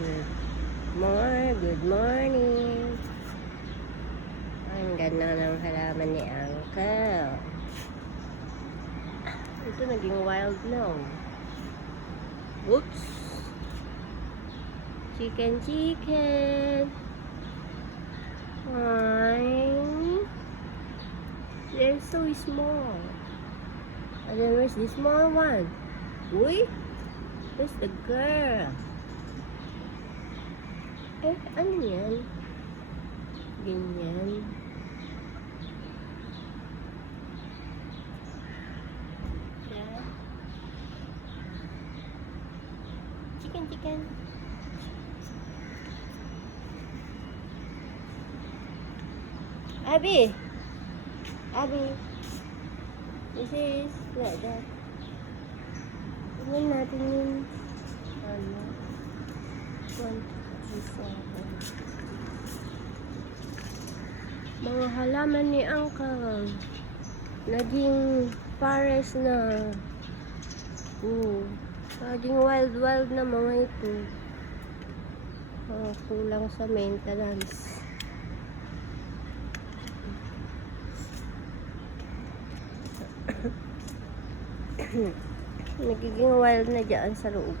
Good morning. Ang ganda ng halaman ni Uncle. Ito naging wild na. Oops. Chicken. Hi. They're so small. And then where's the small one? Uy, where's the girl? Eh, ano yan? Ganyan. Yeah. Chicken. Abby, this is like that. Tignan natin yung ano, 1, 2, 3, 4. Mga halaman ni Uncle. Naging forest na. Naging wild na mga ito. Kulang sa maintenance. Nagiging wild na dyan sa loob.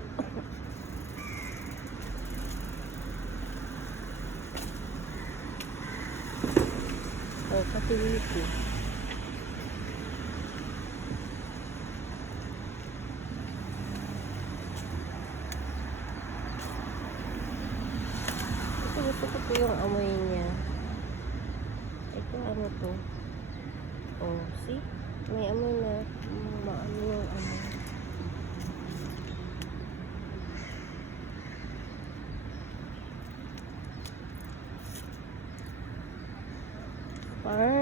Katiliti. Gusto ko po yung amoy niya. Ito ano to? Oh, see? May amoy na maano yung amoy. Fine.